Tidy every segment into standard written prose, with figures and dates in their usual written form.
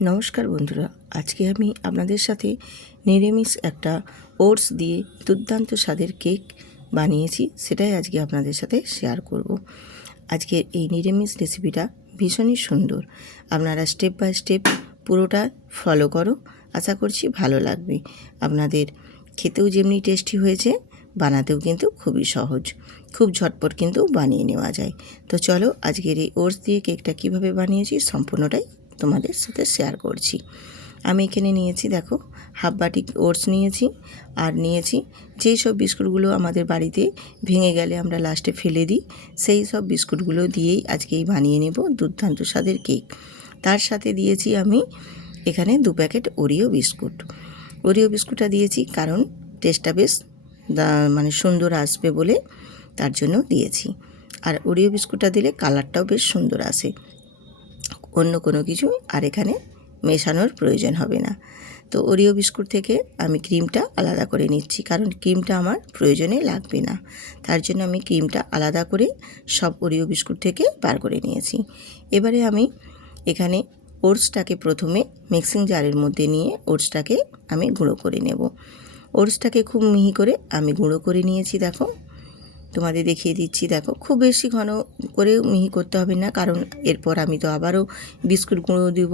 নমস্কার বন্ধুরা, আজকে আমি আপনাদের সাথে নিরামিষ একটা ওটস দিয়ে দুর্দান্ত স্বাদের কেক বানিয়েছি, সেটাই আজকে আপনাদের সাথে শেয়ার করব। আজকের এই নিরামিষ রেসিপিটা ভীষণই সুন্দর। আপনারা স্টেপ বাই স্টেপ পুরোটা ফলো করো, আশা করছি ভালো লাগবে। আপনাদের খেতেও যেমনি টেস্টি হয়েছে, বানাতেও কিন্তু খুবই সহজ, খুব ঝটপট কিন্তু বানিয়ে নেওয়া যায়। তো চলো আজকের এই ওটস দিয়ে কেকটা কিভাবে বানিয়েছি সম্পূর্ণটাই তোমাদের সাথে শেয়ার করছি। আমি এখানে নিয়েছি, দেখো, হাফ বাটি ওটস নিয়েছি, আর নিয়েছি যেই সব বিস্কুটগুলো আমাদের বাড়িতে ভেঙে গেলে আমরা লাস্টে ফেলে দিই, সেই সব বিস্কুটগুলো দিয়েই আজকেই বানিয়ে নেব দুর্দান্ত স্বাদের কেক। তার সাথে দিয়েছি আমি এখানে 2 প্যাকেট ওরিও বিস্কুট। ওরিও বিস্কুটটা দিয়েছি কারণ টেস্টটা বেশ মানে সুন্দর আসবে বলে, তার জন্য দিয়েছি। আর ওরিও বিস্কুটটা দিলে কালারটাও বেশ সুন্দর আসে, অন্য কোনো কিছু আর এখানে মেশানোর প্রয়োজন হবে না। তো ওরিও বিস্কুট থেকে আমি ক্রিমটা আলাদা করে নিচ্ছি, কারণ ক্রিমটা আমার প্রয়োজনে লাগবে না। তার জন্য আমি ক্রিমটা আলাদা করে সব ওরিও বিস্কুট থেকে বার করে নিয়েছি। এবারে আমি এখানে ওটসটাকে প্রথমে মিক্সিং জারের মধ্যে নিয়ে ওটসটাকে আমি গুঁড়ো করে নেব। ওটসটাকে খুব মিহি করে আমি গুঁড়ো করে নিয়েছি, দেখো তোমাদের দেখিয়ে দিচ্ছি। দেখো, খুব বেশি ঘন করে মিহি করতে হবে না, কারণ এরপর আমি তো আবারও বিস্কুট গুঁড়ো দিব,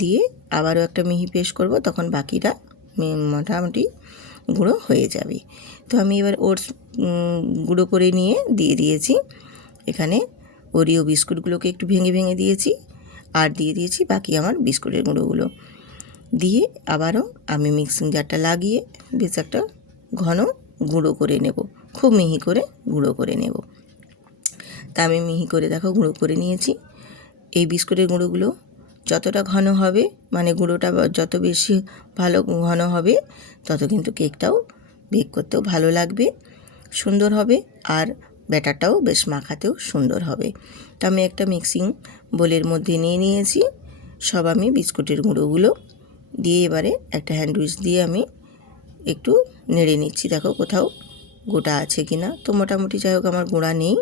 দিয়ে আবারও একটা মিহি পেস্ট করব, তখন বাকিটা মোটামুটি গুঁড়ো হয়ে যাবে। তো আমি এবার ওটস গুঁড়ো করে নিয়ে দিয়ে দিয়েছি এখানে ওরিও বিস্কুটগুলোকে একটু ভেঙে ভেঙে দিয়েছি, আর দিয়ে দিয়েছি বাকি আমার বিস্কুটের গুঁড়োগুলো দিয়ে আবারও আমি মিক্সিং জারটা লাগিয়ে বেশ একটা ঘন গুঁড়ো করে নেব, খুব মিহি করে গুঁড়ো করে নেব। তা আমি মিহি করে, দেখো, গুঁড়ো করে নিয়েছি। এই বিস্কুটের গুঁড়োগুলো যতটা ঘন হবে, মানে গুঁড়োটা যত বেশি ভালো ঘন হবে, তত কিন্তু কেকটাও বেক করতেও ভালো লাগবে, সুন্দর হবে, আর ব্যাটারটাও বেশ মাখাতেও সুন্দর হবে। তা আমি একটা মিক্সিং বোলের মধ্যে নিয়ে নিয়েছি সব আমি বিস্কুটের গুঁড়োগুলো দিয়ে, এবারে একটা হ্যান্ড উইচ দিয়ে আমি একটু নেড়ে নিচ্ছি। দেখো কোথাও গোটা আছে কি না। তো মোটামুটি যাই হোক, আমার গুঁড়া নেই,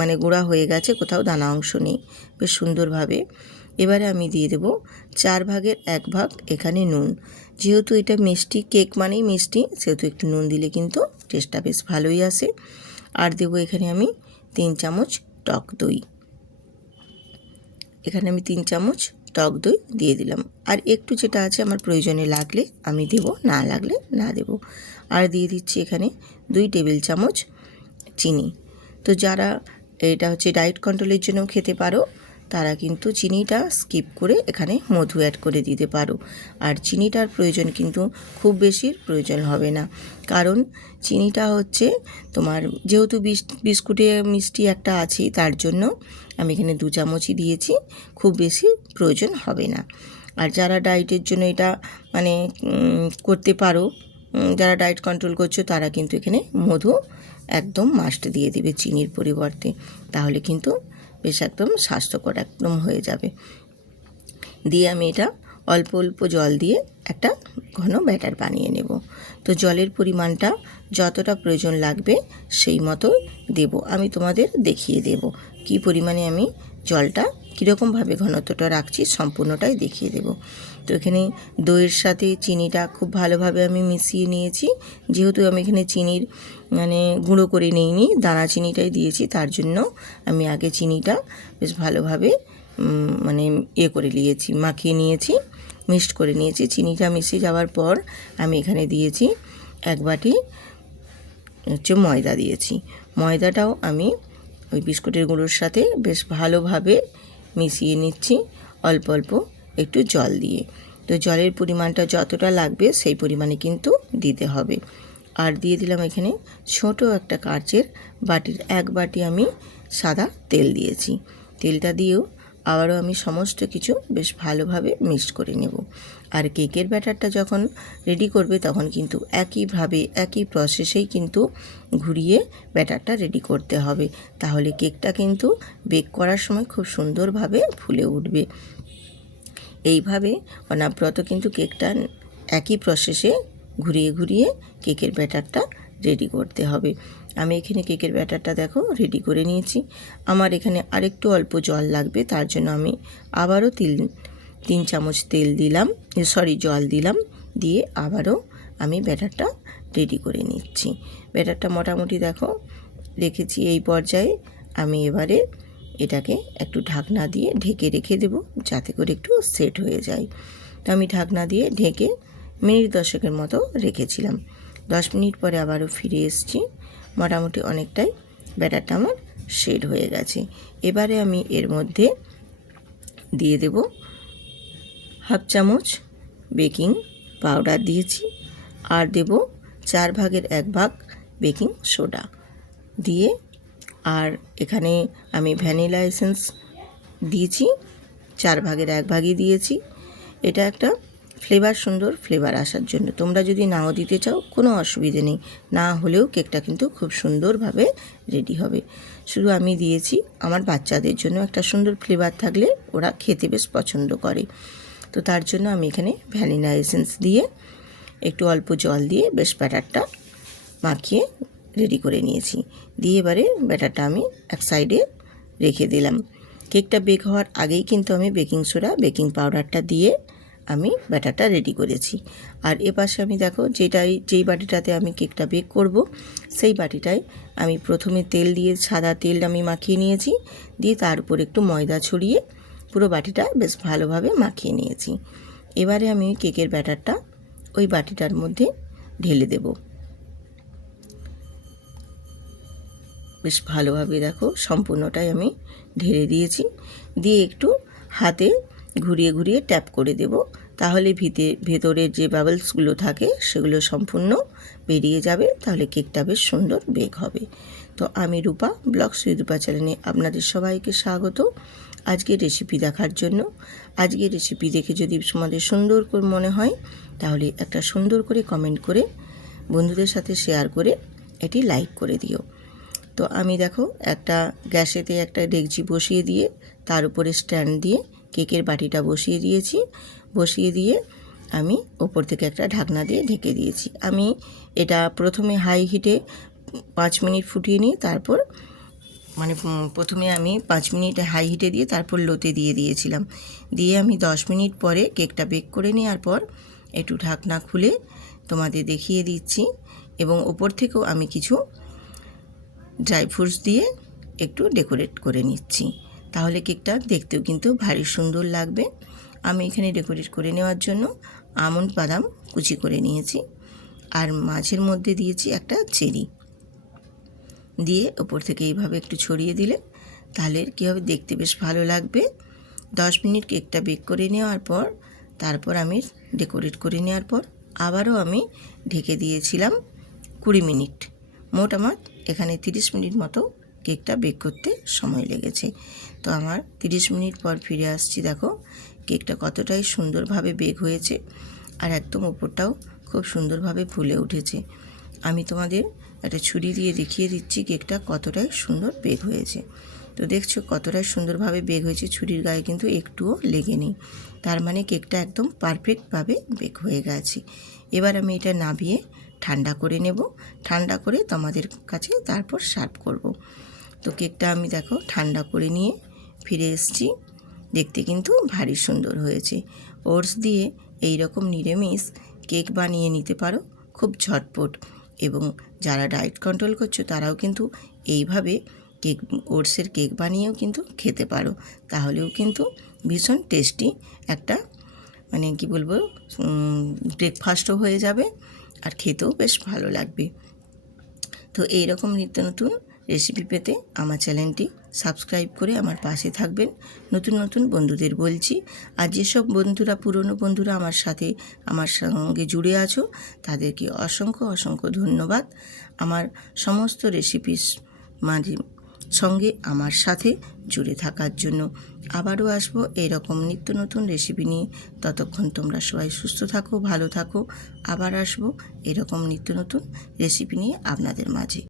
মানে গুঁড়া হয়ে গেছে, কোথাও দানা অংশ নেই, বেশ সুন্দরভাবে। এবারে আমি দিয়ে দেব 4 ভাগের 1 ভাগ এখানে নুন। যেহেতু এটা মিষ্টি কেক মানেই মিষ্টি, সেহেতু একটু নুন দিলে কিন্তু টেস্টটা বেশ ভালোই আসে। আর দেব এখানে আমি 3 চামচ টক দই। এখানে আমি 3 চামচ টক দই দিয়ে দিলাম, আর একটু যেটা আছে আমার প্রয়োজনে লাগলে আমি দেব, না লাগলে না দেব। আর দিয়ে দিচ্ছি এখানে 2 টেবিল চামচ চিনি। তো যারা এটা হচ্ছে ডায়েট কন্ট্রোলের জন্য খেতে পারো, তারা কিন্তু চিনিটা স্কিপ করে এখানে মধু অ্যাড করে দিতে পারো। আর চিনিটার প্রয়োজন কিন্তু খুব বেশির প্রয়োজন হবে না, কারণ চিনিটা হচ্ছে তোমার যেহেতু বিস্কুটে মিষ্টি একটা আছে, তার জন্য আমি এখানে 2 চামচই দিয়েছি, খুব বেশি প্রয়োজন হবে না। আর যারা ডায়েটের জন্য এটা মানে করতে পারো, যারা ডায়েট কন্ট্রোল করছো, তারা কিন্তু এখানে মধু একদম মাস্ট দিয়ে দিবে চিনির পরিবর্তে, তাহলে কিন্তু বেশ একদম স্বাস্থ্যকর একদম হয়ে যাবে। দিয়ে আমি এটা অল্প অল্প জল দিয়ে একটা ঘন ব্যাটার বানিয়ে নেব। তো জলের পরিমাণটা যতটা প্রয়োজন লাগবে সেই মতো দেব, আমি তোমাদের দেখিয়ে দেব কি পরিমাণে আমি জলটা কীরকমভাবে ঘনত্বটা রাখছি, সম্পূর্ণটাই দেখিয়ে দেব। তো এখানে দইয়ের সাথে চিনিটা খুব ভালোভাবে আমি মিশিয়ে নিয়েছি। যেহেতু আমি এখানে চিনির মানে গুঁড়ো করে নিইনি, দানা চিনিটাই দিয়েছি, তার জন্য আমি আগে চিনিটা বেশ ভালোভাবে মানে করে নিয়েছি, মাখিয়ে নিয়েছি, মিক্সড করে নিয়েছি। চিনিটা মিশে যাওয়ার পর আমি এখানে দিয়েছি 1 বাটি হচ্ছে ময়দা দিয়েছি। ময়দাটাও আমি ওই বিস্কুটের গুঁড়োর সাথে বেশ ভালোভাবে মিশিয়ে নিচ্ছি, অল্প অল্প একটু জল দিয়ে। তো জলের পরিমাণটা যতটা লাগবে সেই পরিমাণে কিন্তু দিতে হবে। আর দিয়ে দিলাম এখানে ছোট একটা কাঁচের বাটির 1 বাটি আমি সাদা তেল দিয়েছি। তেলটা দিয়েও আবারও আমি সমস্ত কিছু বেশ ভালোভাবে মিক্সড করে নেব। আর কেকের ব্যাটারটা যখন রেডি করবে, তখন কিন্তু একইভাবে একই প্রসেসেই কিন্তু ঘুরিয়ে ব্যাটারটা রেডি করতে হবে, তাহলে কেকটা কিন্তু বেক করার সময় খুব সুন্দরভাবে ফুলে উঠবে। এইভাবে অনাব্রত কিন্তু কেকটা একই প্রসেসে ঘুরিয়ে ঘুরিয়ে কেকের ব্যাটারটা রেডি করতে হবে। আমি এখানে কেকের ব্যাটারটা, দেখো, রেডি করে নিয়েছি। আমার এখানে আরেকটু অল্প জল লাগবে, তার জন্য আমি আবারও 3 চামচ জল দিলাম, দিয়ে আবারও আমি ব্যাটারটা রেডি করে নিচ্ছি। ব্যাটারটা মোটামুটি দেখো রেখেছি। এই পর্যায়ে আমি এবারে এটাকে একটু ঢাকনা দিয়ে ঢেকে রেখে দেব, যাতে করে একটু সেট হয়ে যায়। তো আমি ঢাকনা দিয়ে ঢেকে মিনিট 10 মতো রেখেছিলাম। 10 মিনিট পরে আবারও ফিরে এসেছি। মোটামুটি অনেকটাই ব্যাটারটা আমার সেট হয়ে গেছে। এবারে আমি এর মধ্যে দিয়ে দেব হাফ চামচ বেকিং পাউডার দিয়েছি, আর দেব 4 ভাগের 1 ভাগ বেকিং সোডা দিয়ে, আর এখানে আমি ভ্যানিলা এসেন্স দিয়েছি, 4 ভাগের 1 ভাগই দিয়েছি। এটা একটা সুন্দর ফ্লেভার আসার জন্য। তোমরা যদি নাও দিতে চাও কোনো অসুবিধে নেই, না হলেও কেকটা কিন্তু খুব সুন্দরভাবে রেডি হবে। শুধু আমি দিয়েছি আমার বাচ্চাদের জন্য একটা সুন্দর ফ্লেভার থাকলে ওরা খেতে বেশ পছন্দ করে। তো তার জন্য আমি এখানে ভ্যানিলা এসেন্স দিয়ে একটু অল্প জল দিয়ে বেশ ব্যাটারটা মাখিয়ে রেডি করে নিয়েছি। দিয়ে এবারে ব্যাটারটা আমি এক সাইডে রেখে দিলাম। কেকটা বেক হওয়ার আগেই কিন্তু আমি বেকিং সোডা বেকিং পাউডারটা দিয়ে আমি ব্যাটারটা রেডি করেছি। আর এপাশে আমি দেখো যেই বাটিটাতে আমি কেকটা বেক করব, সেই বাটিটায় আমি প্রথমে তেল দিয়ে সাদা তেল আমি মাখিয়ে নিয়েছি, দিয়ে তার উপর একটু ময়দা ছড়িয়ে পুরো বাটিটা বেশ ভালোভাবে মাখিয়ে নিয়েছি। এবারে আমি কেকের ব্যাটারটা ওই বাটিটার মধ্যে ঢেলে দেব। বেশ ভালোভাবে দেখো সম্পূর্ণটাই আমি ঢেলে দিয়েছি। দিয়ে একটু হাতে ঘুরিয়ে ঘুরিয়ে ট্যাপ করে দেব, তাহলে ভেতরের যে বাবলসগুলো থাকে সেগুলো সম্পূর্ণ বেরিয়ে যাবে, তাহলে কেকটা বেশ সুন্দর বেক হবে। তো আমি রূপা ব্লগস উইথ রূপা চ্যানেলে আপনাদের সবাইকে স্বাগত। আজকের রেসিপি দেখার জন্য। আজকের রেসিপি দেখে যদি তোমাদের সুন্দর করে মনে হয়, তাহলে একটা সুন্দর করে কমেন্ট করে বন্ধুদের সাথে শেয়ার করে এটি লাইক করে দিও। তো আমি দেখো একটা গ্যাসেতে একটা ডেকচি বসিয়ে দিয়ে তার উপরে স্ট্যান্ড দিয়ে কেকের বাটিটা বসিয়ে দিয়েছি। বসিয়ে দিয়ে আমি ওপর থেকে একটা ঢাকনা দিয়ে ঢেকে দিয়েছি। আমি এটা প্রথমে হাই হিটে 5 মিনিট ফুটিয়ে নিই, তারপর প্রথমে আমি 5 মিনিট হাই হিটে দিয়ে তারপর লোতে দিয়ে দিয়েছিলাম। দিয়ে আমি 10 মিনিট পরে কেকটা বেক করে নেওয়ার পর একটু ঢাকনা খুলে তোমাদের দেখিয়ে দিচ্ছি, এবং ওপর থেকেও আমি কিছু ড্রাই ফ্রুটস দিয়ে একটু ডেকোরেট করে নিচ্ছি, তাহলে কেকটা দেখতেও কিন্তু ভারী সুন্দর লাগবে। আমি এখানে ডেকোরেট করে নেওয়ার জন্য আমন্ড বাদাম কুচি করে নিয়েছি, আর মাঝের মধ্যে দিয়েছি একটা চেরি দিয়ে ওপর থেকে এইভাবে একটু ছড়িয়ে দিলে তাহলে কী হবে, দেখতে বেশ ভালো লাগবে। 10 মিনিট কেকটা বেক করে নেওয়ার পর তারপর আমি ডেকোরেট করে নেওয়ার পর আবারও আমি ঢেকে দিয়েছিলাম 20 মিনিট। মোট আমার এখানে 30 মিনিট মতো কেকটা বেক করতে সময় লেগেছে। তো আমার 30 মিনিট পর ফিরে আসছি। দেখো কেকটা কতটাই সুন্দরভাবে বেক হয়েছে, আর একদম ওপরটাও খুব সুন্দরভাবে ফুলে উঠেছে। আমি তোমাদের একটা ছুরি দিয়ে দেখিয়ে দিচ্ছি কেকটা কতটাই সুন্দর বেক হয়েছে। তো দেখছো কতটাই সুন্দরভাবে বেক হয়েছে, ছুরির গায়ে কিন্তু একটুও লেগে নেই, তার মানে কেকটা একদম পারফেক্টভাবে বেক হয়ে গেছে। এবার আমি এটা নামিয়ে ঠান্ডা করে নেব, ঠান্ডা করে তোমাদের কাছে তারপর সার্ভ করব। তো কেকটা আমি দেখো ঠান্ডা করে নিয়ে ফিরে এসেছি। দেখতে কিন্তু ভারী সুন্দর হয়েছে। ওটস দিয়ে এই রকম নিরামিষ কেক বানিয়ে নিতে পারো খুব ঝটপট, এবং যারা ডায়েট কন্ট্রোল করছো তারাও কিন্তু এইভাবে ওটসের কেক বানিয়েও কিন্তু খেতে পারো, তাহলেও কিন্তু ভীষণ টেস্টি একটা কি বলবো ব্রেকফাস্টও হয়ে যাবে, আর খেতেও বেশ ভালো লাগবে। তো এই রকম নিত্য নতুন রেসিপি পেতে আমার চ্যানেলটি সাবস্ক্রাইব করে আমার পাশে থাকবেন। নতুন নতুন বন্ধুদের বলছি, আর যেসব বন্ধুরা পুরনো বন্ধুরা আমার সঙ্গে জুড়ে আছো তাদেরকে অসংখ্য অসংখ্য ধন্যবাদ আমার সমস্ত রেসিপির সঙ্গে আমার সাথে জুড়ে থাকার জন্য। আবারও আসবো এরকম নিত্য নতুন রেসিপি নিয়ে। ততক্ষণ তোমরা সবাই সুস্থ থাকো, ভালো থাকো। আবার আসবো এরকম নিত্য নতুন রেসিপি নিয়ে আপনাদের মাঝে।